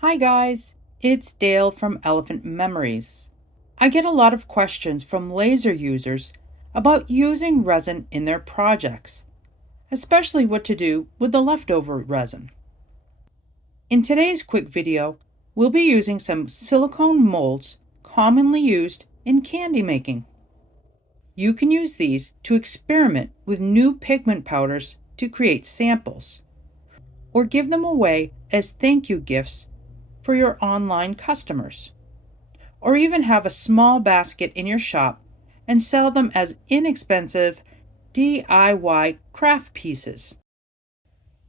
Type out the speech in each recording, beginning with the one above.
Hi guys, it's Dale from Elephant Memories. I get a lot of questions from laser users about using resin in their projects, especially what to do with the leftover resin. In today's quick video, we'll be using some silicone molds commonly used in candy making. You can use these to experiment with new pigment powders to create samples, or give them away as thank you gifts for your online customers, or even have a small basket in your shop and sell them as inexpensive DIY craft pieces.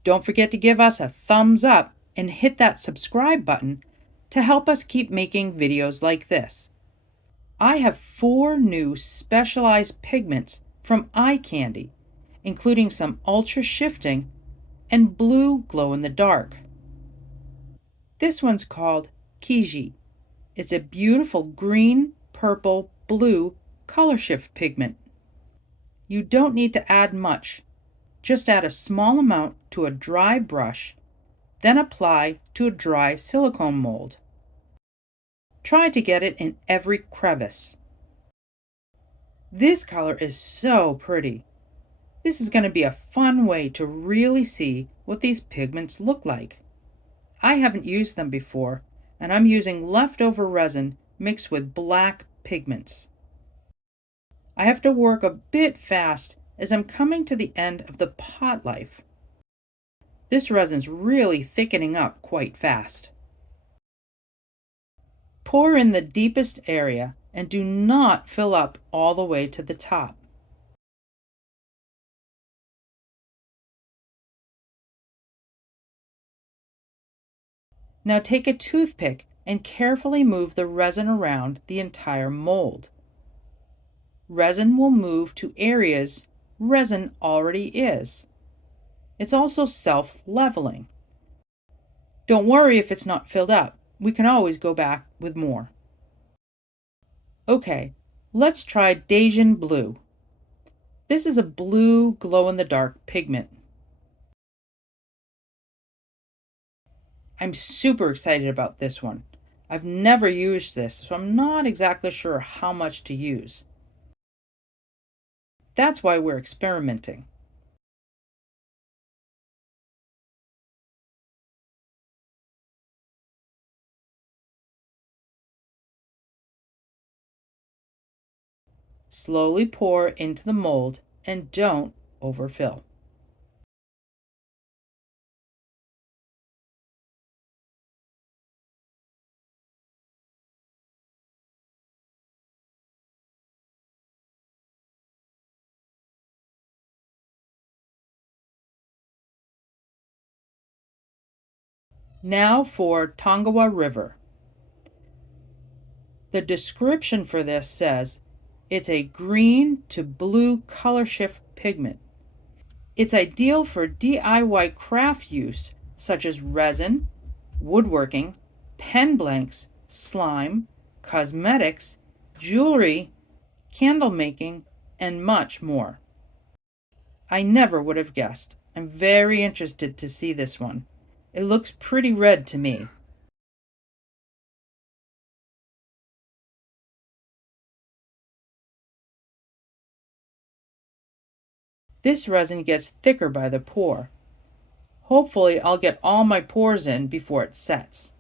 Don't forget to give us a thumbs up and hit that subscribe button to help us keep making videos like this. I have 4 new specialized pigments from eye candy, including some ultra shifting and blue glow in the dark. This one's called Kiji. It's a beautiful green, purple, blue color shift pigment. You don't need to add much. Just add a small amount to a dry brush, then apply to a dry silicone mold. Try to get it in every crevice. This color is so pretty. This is going to be a fun way to really see what these pigments look like. I haven't used them before, and I'm using leftover resin mixed with black pigments. I have to work a bit fast as I'm coming to the end of the pot life. This resin's really thickening up quite fast. Pour in the deepest area and do not fill up all the way to the top. Now take a toothpick and carefully move the resin around the entire mold. Resin will move to areas resin already is. It's also self-leveling. Don't worry if it's not filled up. We can always go back with more. Okay, let's try Daisian Blue. This is a blue glow-in-the-dark pigment. I'm super excited about this one. I've never used this, so I'm not exactly sure how much to use. That's why we're experimenting. Slowly pour into the mold and don't overfill. Now for Tongawa River. The description for this says it's a green to blue color shift pigment. It's ideal for DIY craft use such as resin, woodworking, pen blanks, slime, cosmetics, jewelry, candle making, and much more. I never would have guessed. I'm very interested to see this one. It looks pretty red to me. This resin gets thicker by the pour. Hopefully I'll get all my pours in before it sets.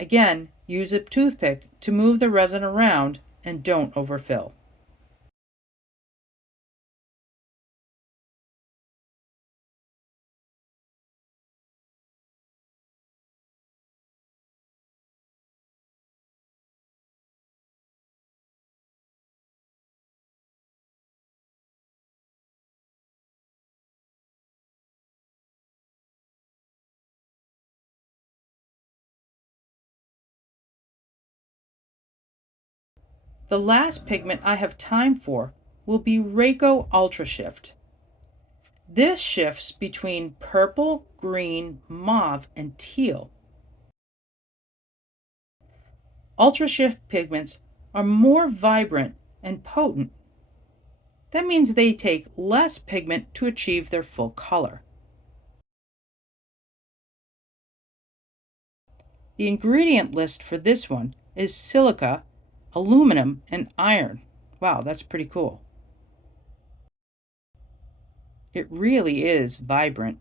Again, use a toothpick to move the resin around and don't overfill. The last pigment I have time for will be Rayco Ultra Shift. This shifts between purple, green, mauve, and teal. Ultra Shift pigments are more vibrant and potent. That means they take less pigment to achieve their full color. The ingredient list for this one is silica, aluminum, and iron. Wow, that's pretty cool. It really is vibrant.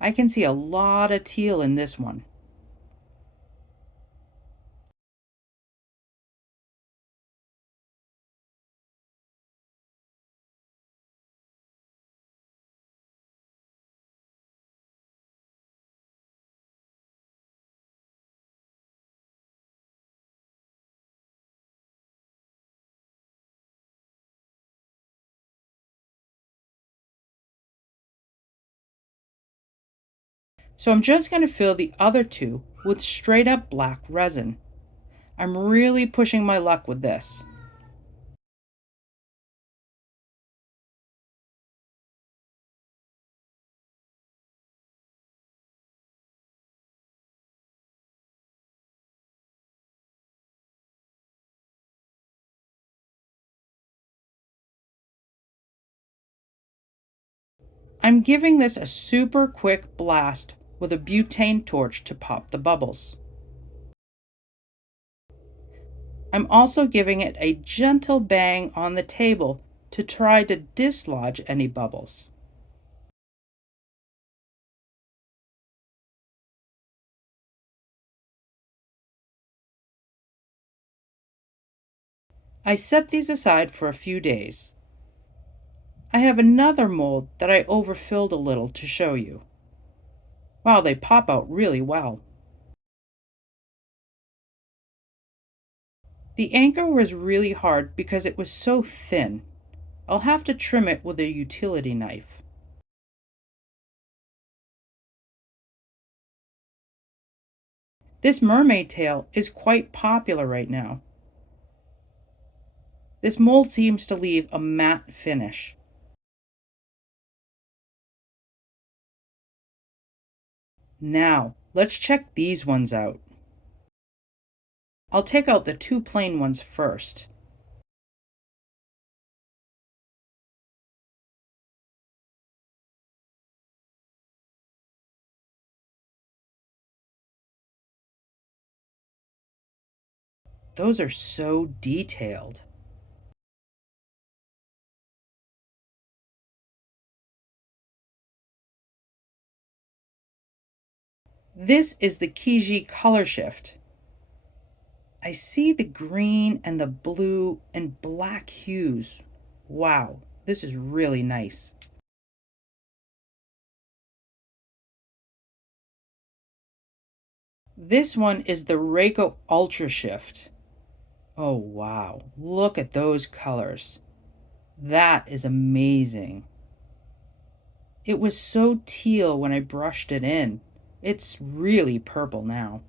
I can see a lot of teal in this one. So I'm just going to fill the other two with straight up black resin. I'm really pushing my luck with this. I'm giving this a super quick blast with a butane torch to pop the bubbles. I'm also giving it a gentle bang on the table to try to dislodge any bubbles. I set these aside for a few days. I have another mold that I overfilled a little to show you. Wow, they pop out really well. The anchor was really hard because it was so thin. I'll have to trim it with a utility knife. This mermaid tail is quite popular right now. This mold seems to leave a matte finish. Now, let's check these ones out. I'll take out the two plain ones first. Those are so detailed. This is the Kiji color shift. I see the green and the blue and black hues. Wow, this is really nice. This one is the Reiko Ultra Shift. Oh wow, look at those colors. That is amazing. It was so teal when I brushed it in. It's really purple now.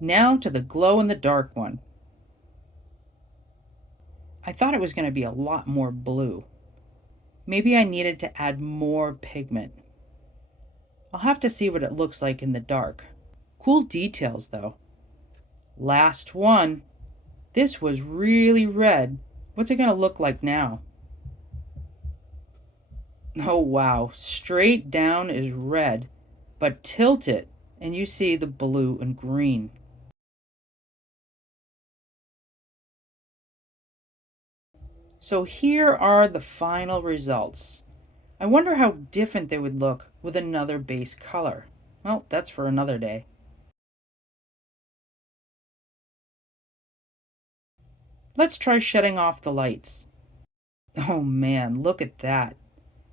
Now to the glow in the dark one. I thought it was going to be a lot more blue. Maybe I needed to add more pigment. I'll have to see what it looks like in the dark. Cool details though. Last one. This was really red. What's it going to look like now? Oh wow, straight down is red, but tilt it and you see the blue and green. So here are the final results. I wonder how different they would look with another base color. Well, that's for another day. Let's try shutting off the lights. Oh man, look at that.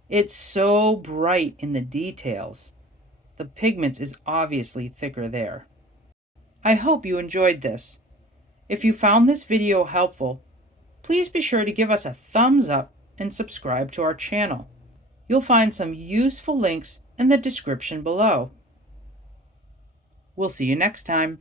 It's so bright in the details. The pigments is obviously thicker there. I hope you enjoyed this. If you found this video helpful, please be sure to give us a thumbs up and subscribe to our channel. You'll find some useful links in the description below. We'll see you next time.